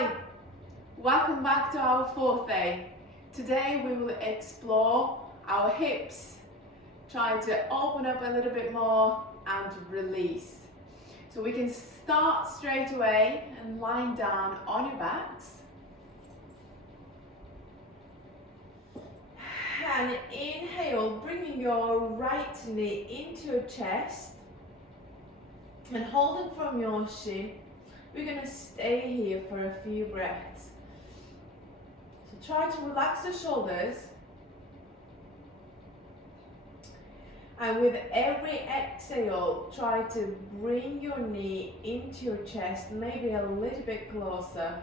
Hi, welcome back to our fourth day. Today we will explore our hips, try to open up a little bit more and release. So we can start straight away and lying down on your backs. And inhale, bringing your right knee into your chest and hold it from your shin. We're going to stay here for a few breaths. So try to relax the shoulders. And with every exhale, try to bring your knee into your chest, maybe a little bit closer.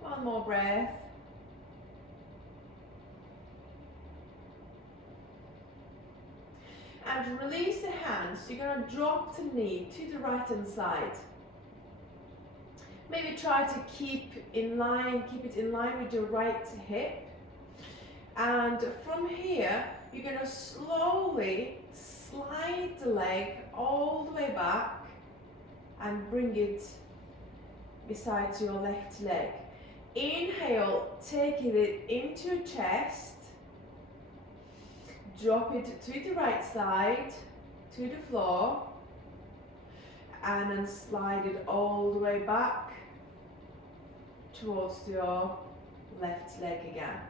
One more breath. And release the hands. You're going to drop the knee to the right hand side. Maybe try to keep it in line with your right hip. And from here, you're going to slowly slide the leg all the way back and bring it beside your left leg. Inhale, taking it into your chest. Drop it to the right side, to the floor. And then slide it all the way back towards your left leg again.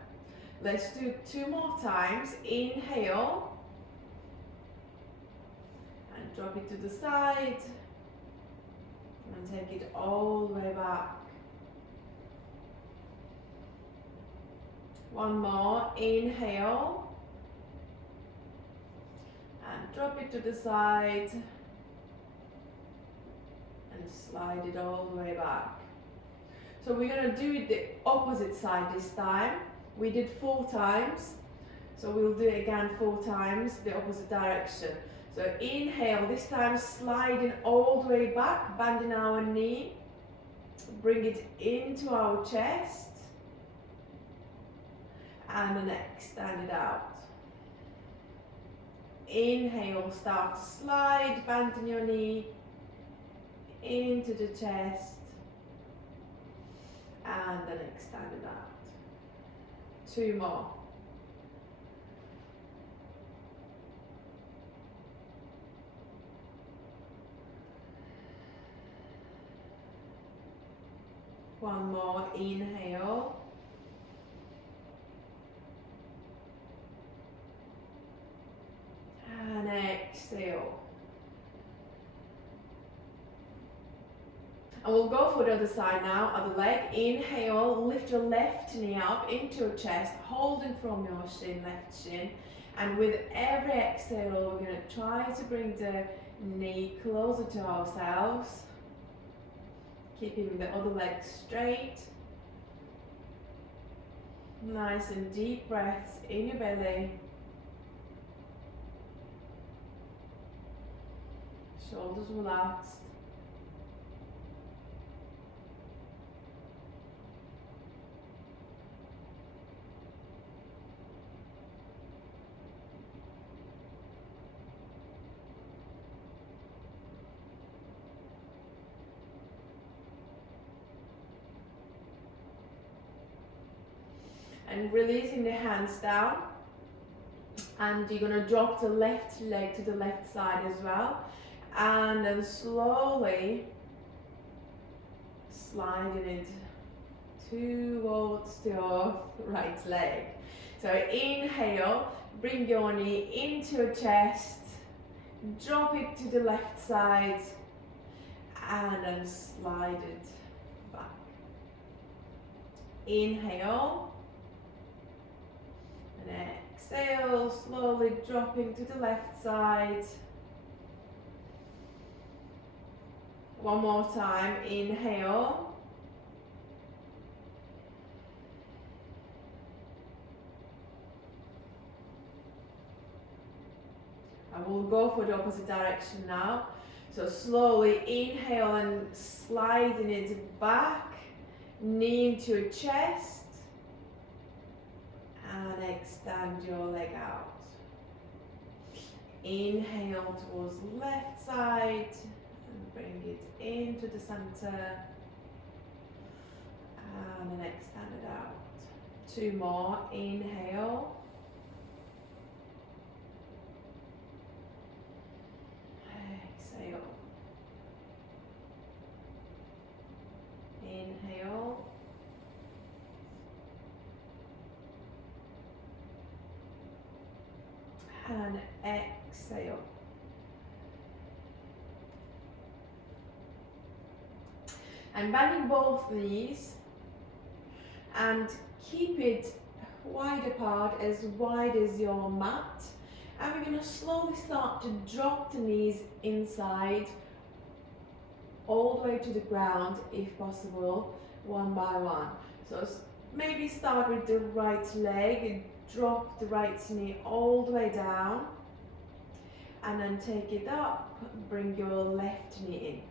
Let's do 2 more times. Inhale. And drop it to the side. And take it all the way back. One more. Inhale. And drop it to the side. And slide it all the way back. So we're going to do it the opposite side this time. We did 4 times. So we'll do it again 4 times, the opposite direction. So inhale, this time sliding all the way back, bending our knee. Bring it into our chest. And then extend it out. Inhale, start to slide, bending your knee into the chest. And then extend it out. 2 more. One more, inhale. And exhale. And we'll go for the other side now, other leg. Inhale, lift your left knee up into your chest, holding from your shin, left shin. And with every exhale, we're going to try to bring the knee closer to ourselves. Keeping the other leg straight. Nice and deep breaths in your belly. Shoulders relaxed. And releasing the hands down, and you're going to drop the left leg to the left side as well, and then slowly sliding it towards your right leg. So inhale, bring your knee into your chest, drop it to the left side, and then slide it back. Inhale. And exhale, slowly dropping to the left side. One more time, inhale. I will go for the opposite direction now. So slowly inhale and sliding it back, knee into your chest, and extend your leg out. Inhale towards left side and bring it into the center, and then extend it out. 2 more. Inhale. Exhale. Inhale. And exhale. And bending both knees and keep it wide apart, as wide as your mat. And we're going to slowly start to drop the knees inside, all the way to the ground if possible, one by one. So maybe start with the right leg and drop the right knee all the way down, and then take it up, bring your left knee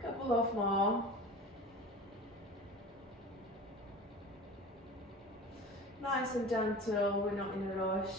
in. Couple of more. Nice and gentle, we're not in a rush.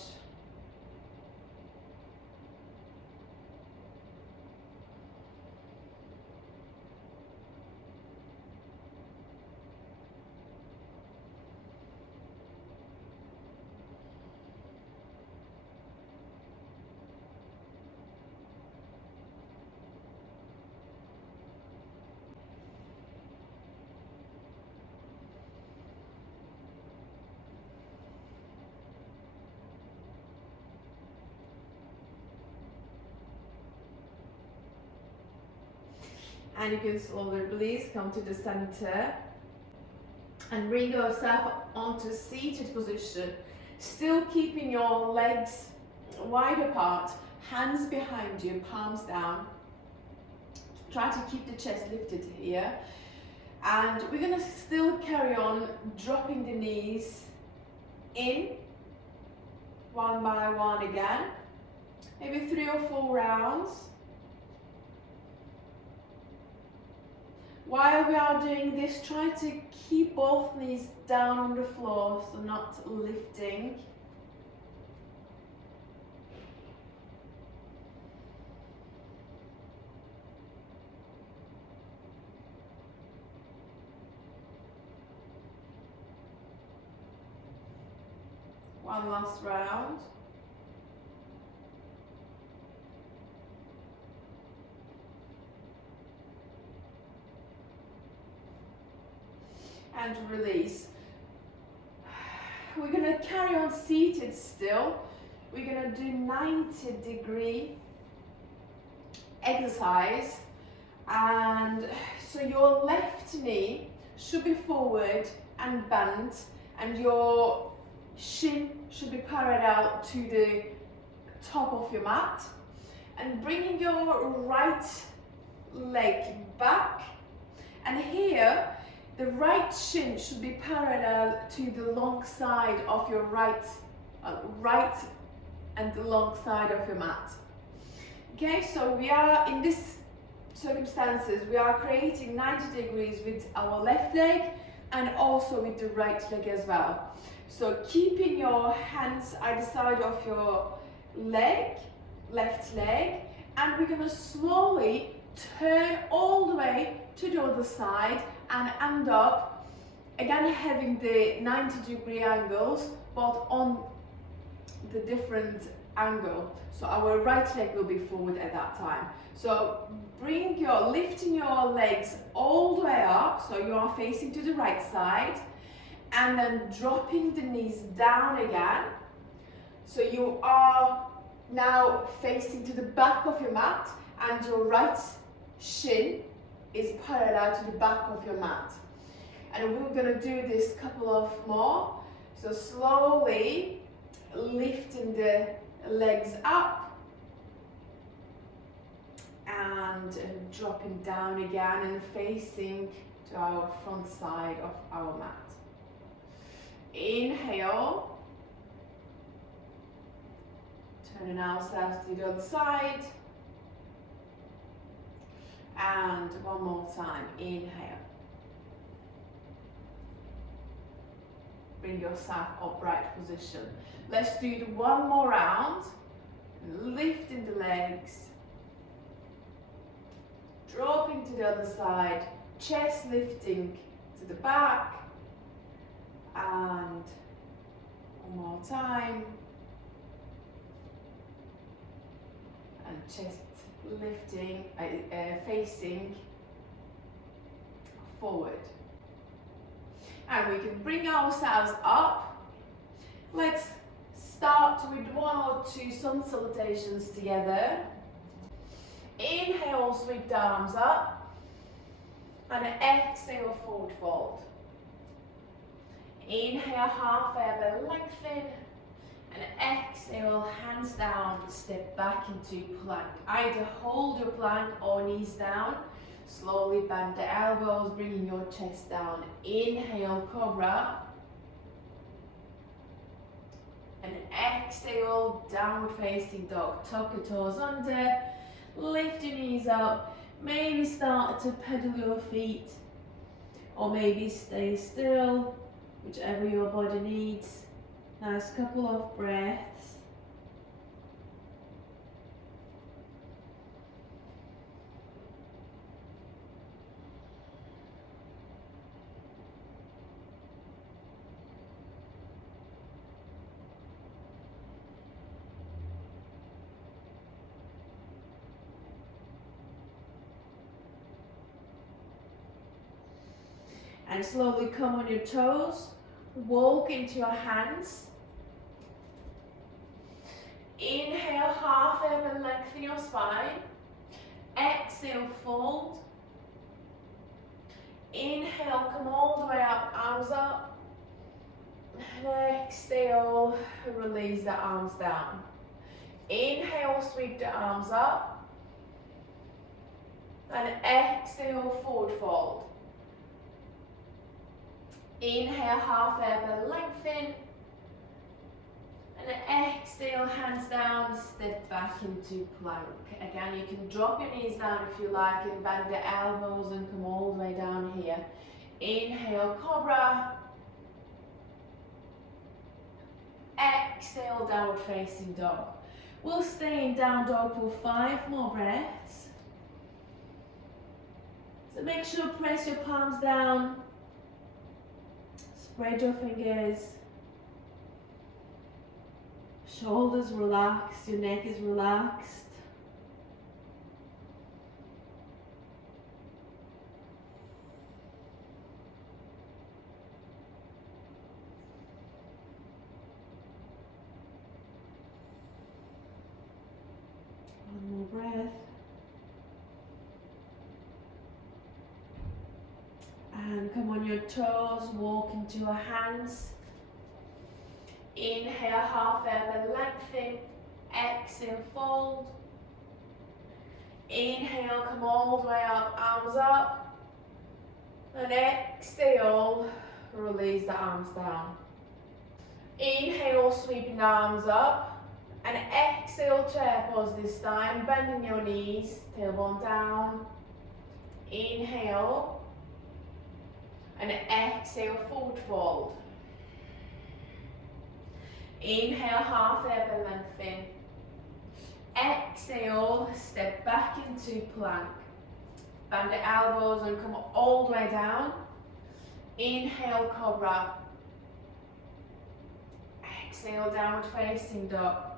And you can slowly release, come to the center, and bring yourself onto seated position, still keeping your legs wide apart, hands behind you, palms down. Try to keep the chest lifted here, and we're going to still carry on dropping the knees in, one by one again, maybe 3 or 4 rounds. While we are doing this, try to keep both knees down on the floor, so not lifting. One last round. And release. We're going to carry on seated still. We're going to do 90-degree exercise, and so your left knee should be forward and bent, and your shin should be parallel to the top of your mat, and bringing your right leg back, and here the right shin should be parallel to the long side of your right and the long side of your mat. Okay, so we are in this circumstances, we are creating 90 degrees with our left leg and also with the right leg as well. So keeping your hands either side of your leg, left leg, and we're going to slowly turn all the way to the other side and end up again having the 90-degree angles, but on the different angle. So our right leg will be forward at that time. So lifting your legs all the way up, so you are facing to the right side, and then dropping the knees down again. So you are now facing to the back of your mat, and your right shin is parallel to the back of your mat. And we're going to do this couple of more. So slowly lifting the legs up and dropping down again and facing to our front side of our mat. Inhale Lengthening ourselves to the other side. And one more time, inhale. Bring yourself upright position. Let's do the one more round. Lifting the legs. Dropping to the other side. Chest lifting to the back. And one more time. And chest lifting, facing forward. And we can bring ourselves up. Let's start with one or two sun salutations together. Inhale, sweep the arms up. And exhale, forward fold. Inhale, half elbow lengthen. And exhale, hands down, step back into plank. Either hold your plank or knees down. Slowly bend the elbows, bringing your chest down. Inhale, cobra. And exhale, downward facing dog. Tuck your toes under, lift your knees up. Maybe start to pedal your feet, or maybe stay still, whichever your body needs. Nice couple of breaths. And slowly come on your toes, walk into your hands. Inhale, half elbow lengthen your spine. Exhale, fold. Inhale, come all the way up, arms up. And exhale, release the arms down. Inhale, sweep the arms up. And exhale, forward fold. Inhale, half elbow lengthen. And exhale, hands down, step back into plank. Again, you can drop your knees down if you like and bend the elbows and come all the way down here. Inhale, cobra. Exhale, downward facing dog. We'll stay in down dog for 5 more breaths. So make sure to press your palms down. Spread your fingers. Shoulders relaxed, your neck is relaxed. One more breath. And come on your toes, walk into your hands. Inhale, half elbow lengthen. Exhale, fold. Inhale, come all the way up, arms up. And exhale, release the arms down. Inhale, sweeping the arms up. And exhale, chair pose this time, bending your knees, tailbone down. Inhale. And exhale, forward fold. Inhale, half elbow lengthen. Exhale, step back into plank. Bend the elbows and come all the way down. Inhale, cobra. Exhale, downward facing dog.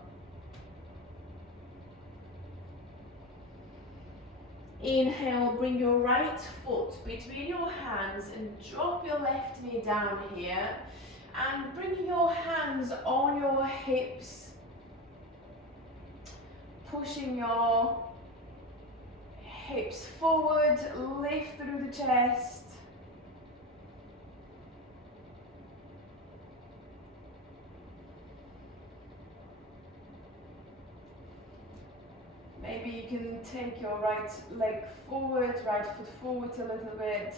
Inhale, bring your right foot between your hands and drop your left knee down here. And bring your hands on your hips, pushing your hips forward, lift through the chest. Maybe you can take your right leg forward, right foot forward a little bit.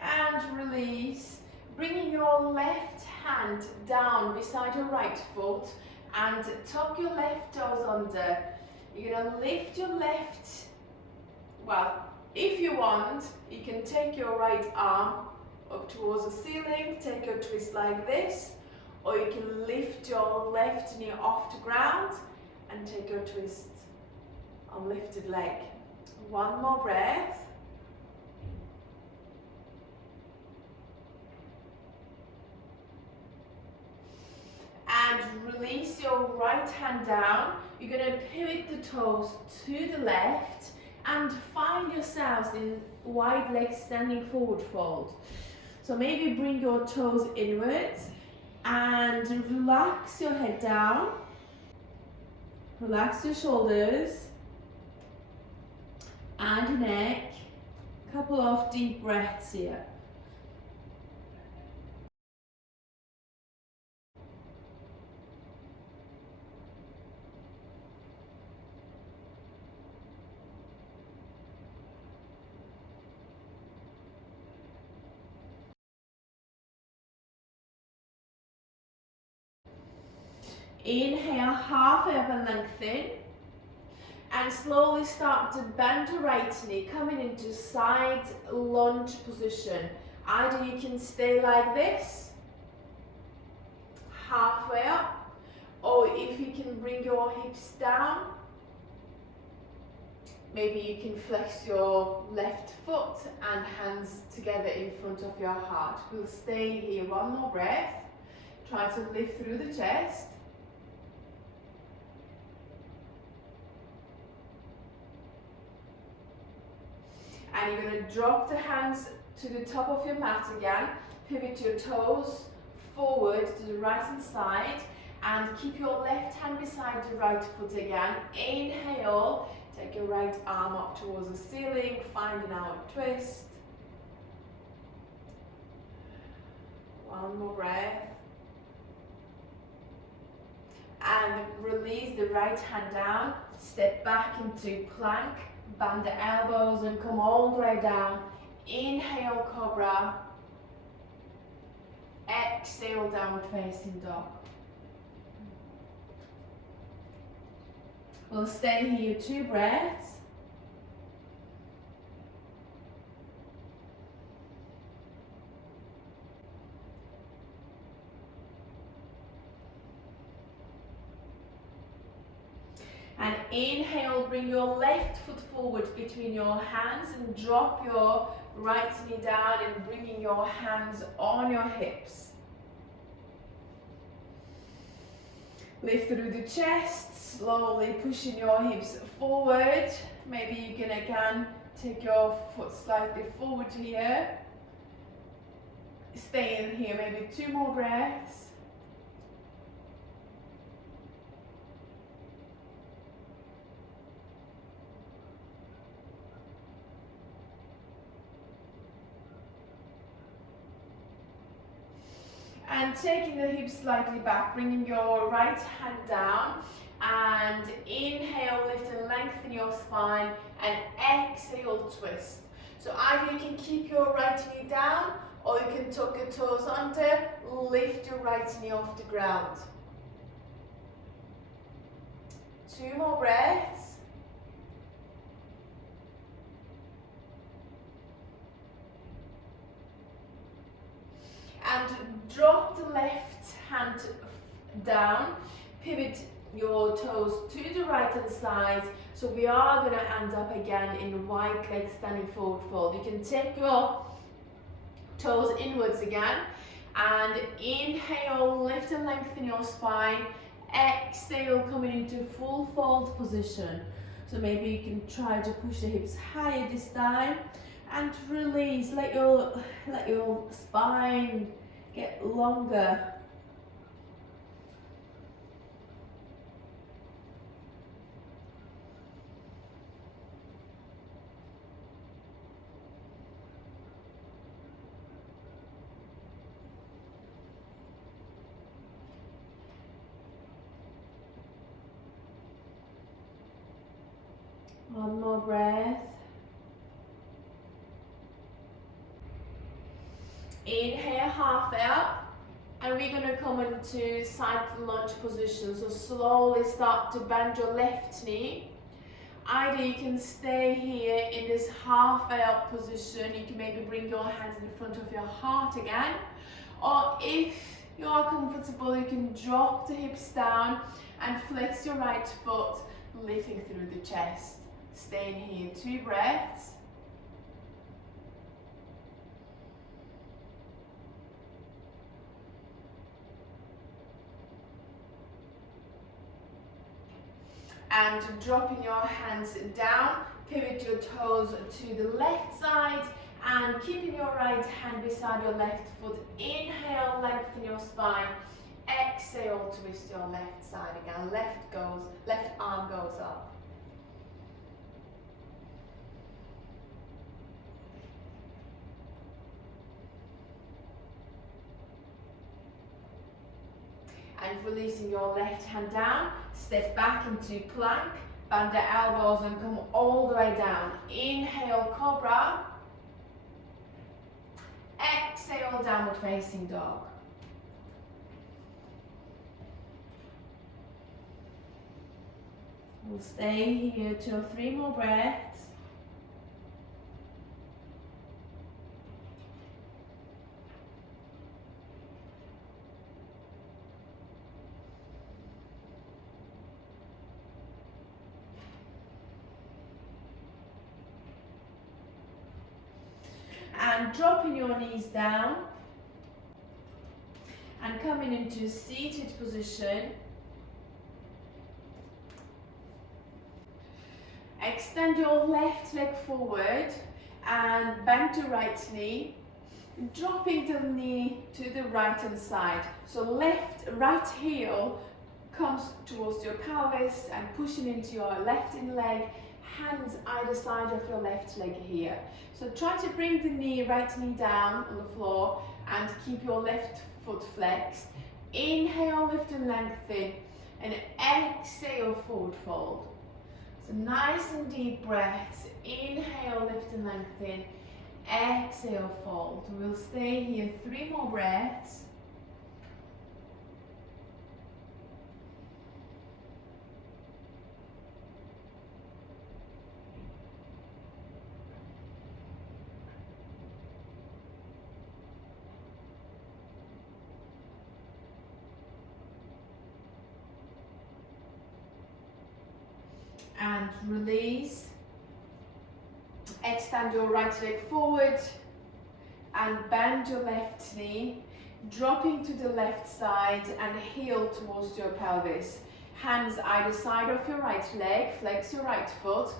And release. Bringing your left hand down beside your right foot and tuck your left toes under. You're going to lift your left, well, if you want, you can take your right arm up towards the ceiling, take your twist like this, or you can lift your left knee off the ground and take your twist on lifted leg. One more breath. And release your right hand down. You're going to pivot the toes to the left and find yourselves in wide leg standing forward fold. So maybe bring your toes inwards and relax your head down. Relax your shoulders and neck. Couple of deep breaths here. Inhale, halfway up and lengthen. And slowly start to bend your right knee, coming into side lunge position. Either you can stay like this, halfway up, or if you can bring your hips down, maybe you can flex your left foot and hands together in front of your heart. We'll stay here, one more breath. Try to lift through the chest. And you're going to drop the hands to the top of your mat again. Pivot your toes forward to the right hand side and keep your left hand beside the right foot again. Inhale, take your right arm up towards the ceiling, find an out twist. One more breath. And release the right hand down, step back into plank. Bend the elbows and come all the way down. Inhale, cobra. Exhale, downward facing dog. We'll stay here 2 breaths. And inhale, bring your left foot forward between your hands and drop your right knee down and bringing your hands on your hips. Lift through the chest, slowly pushing your hips forward. Maybe you can again take your foot slightly forward here. Stay in here, maybe 2 more breaths. And taking the hips slightly back, bringing your right hand down and inhale, lift and lengthen your spine and exhale, twist. So either you can keep your right knee down or you can tuck your toes under, lift your right knee off the ground. 2 more breaths. And drop the left hand down, pivot your toes to the right hand side. So we are going to end up again in wide leg standing forward fold. You can take your toes inwards again and inhale, lift and lengthen your spine. Exhale, coming into full fold position. So maybe you can try to push the hips higher this time and release. Let your spine get longer. One more breath. Inhale, halfway up, and we're going to come into side lunge position. So slowly start to bend your left knee. Either you can stay here in this halfway up position, you can maybe bring your hands in front of your heart again, or if you are comfortable, you can drop the hips down and flex your right foot, lifting through the chest. Staying here, 2 breaths. And dropping your hands down, pivot your toes to the left side and keeping your right hand beside your left foot. Inhale, lengthen your spine. Exhale, twist your left side again. Left arm goes up. And releasing your left hand down, step back into plank, bend the elbows and come all the way down. Inhale, cobra. Exhale, downward facing dog. We'll stay here 2 or 3 more breaths. And dropping your knees down and coming into seated position. Extend your left leg forward and bend your right knee, dropping the knee to the right hand side. So right heel comes towards your pelvis and pushing into your left in leg, hands either side of your left leg here. So try to bring the right knee down on the floor and keep your left foot flexed. Inhale, lift and lengthen, and exhale, forward fold. So nice and deep breaths. Inhale, lift and lengthen. Exhale, fold. We'll stay here 3 more breaths. And release. Extend your right leg forward and bend your left knee, dropping to the left side and heel towards your pelvis. Hands either side of your right leg, flex your right foot.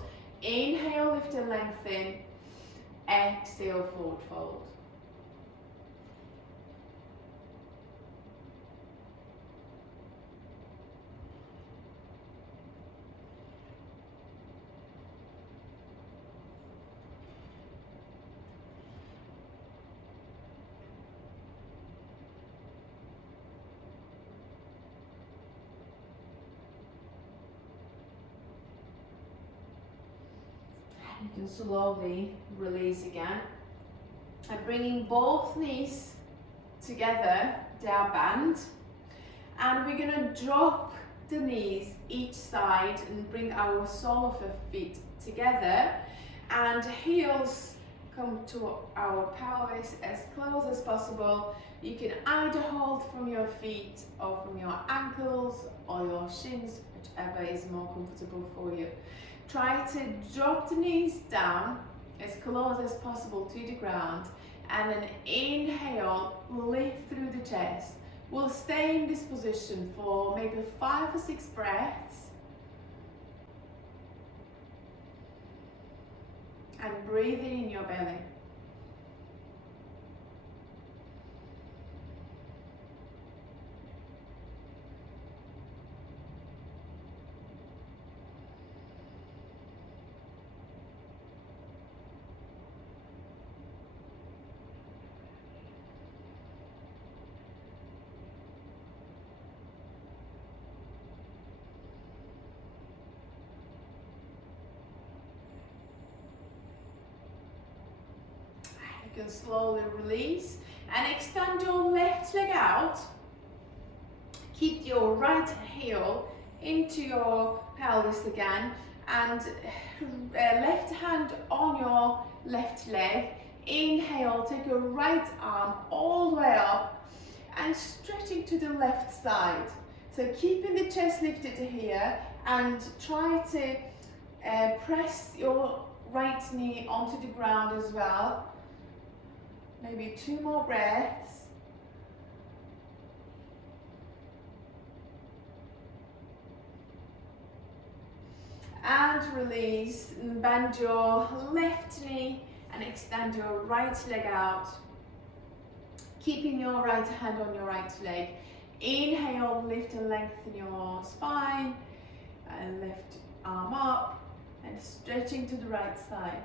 Inhale, lift and lengthen. Exhale, forward fold. You can slowly release again. And bringing both knees together, they are bent. And we're going to drop the knees each side and bring our sole of the feet together. And heels come to our pelvis as close as possible. You can either hold from your feet or from your ankles or your shins, whichever is more comfortable for you. Try to drop the knees down as close as possible to the ground, and then inhale, lift through the chest. We'll stay in this position for maybe 5 or 6 breaths. And breathing in your belly. You can slowly release and extend your left leg out. Keep your right heel into your pelvis again, and left hand on your left leg. Inhale, take your right arm all the way up and stretching to the left side. So keeping the chest lifted here, and try to press your right knee onto the ground as well. Maybe 2 more breaths. And release, bend your left knee and extend your right leg out. Keeping your right hand on your right leg. Inhale, lift and lengthen your spine. And left arm up and stretching to the right side.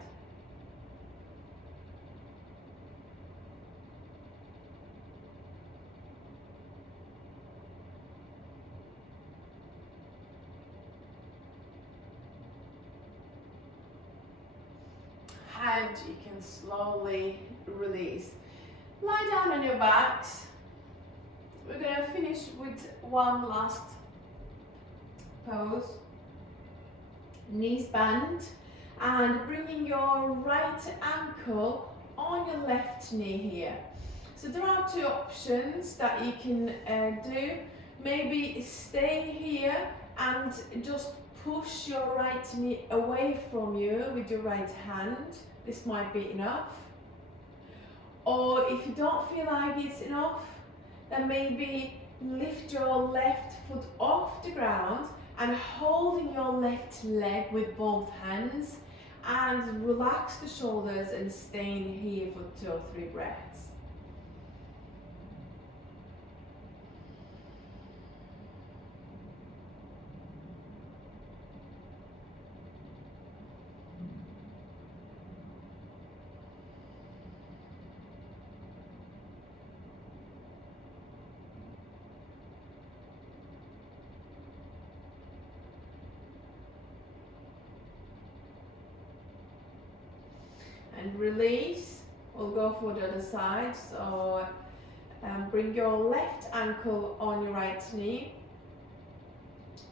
And you can slowly release. Lie down on your backs. We're going to finish with one last pose. Knees bent and bringing your right ankle on your left knee here. So there are 2 options that you can do. Maybe stay here and just push your right knee away from you with your right hand. This might be enough. Or if you don't feel like it's enough, then maybe lift your left foot off the ground and holding your left leg with both hands, and relax the shoulders and stay in here for 2 or 3 breaths. And release. We'll go for the other side. So bring your left ankle on your right knee.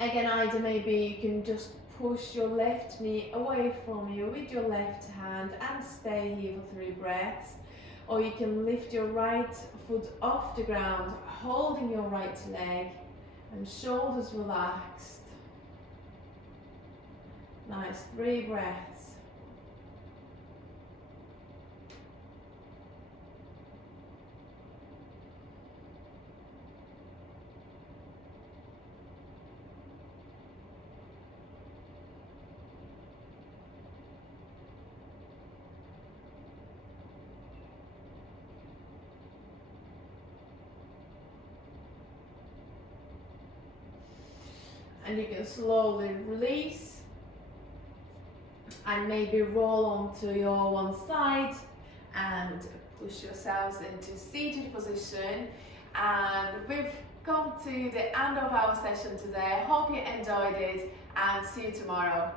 Again, either maybe you can just push your left knee away from you with your left hand and stay here for 3 breaths. Or you can lift your right foot off the ground, holding your right leg and shoulders relaxed. Nice, 3 breaths. And you can slowly release and maybe roll onto your one side and push yourselves into seated position. And we've come to the end of our session today. I hope you enjoyed it, and see you tomorrow.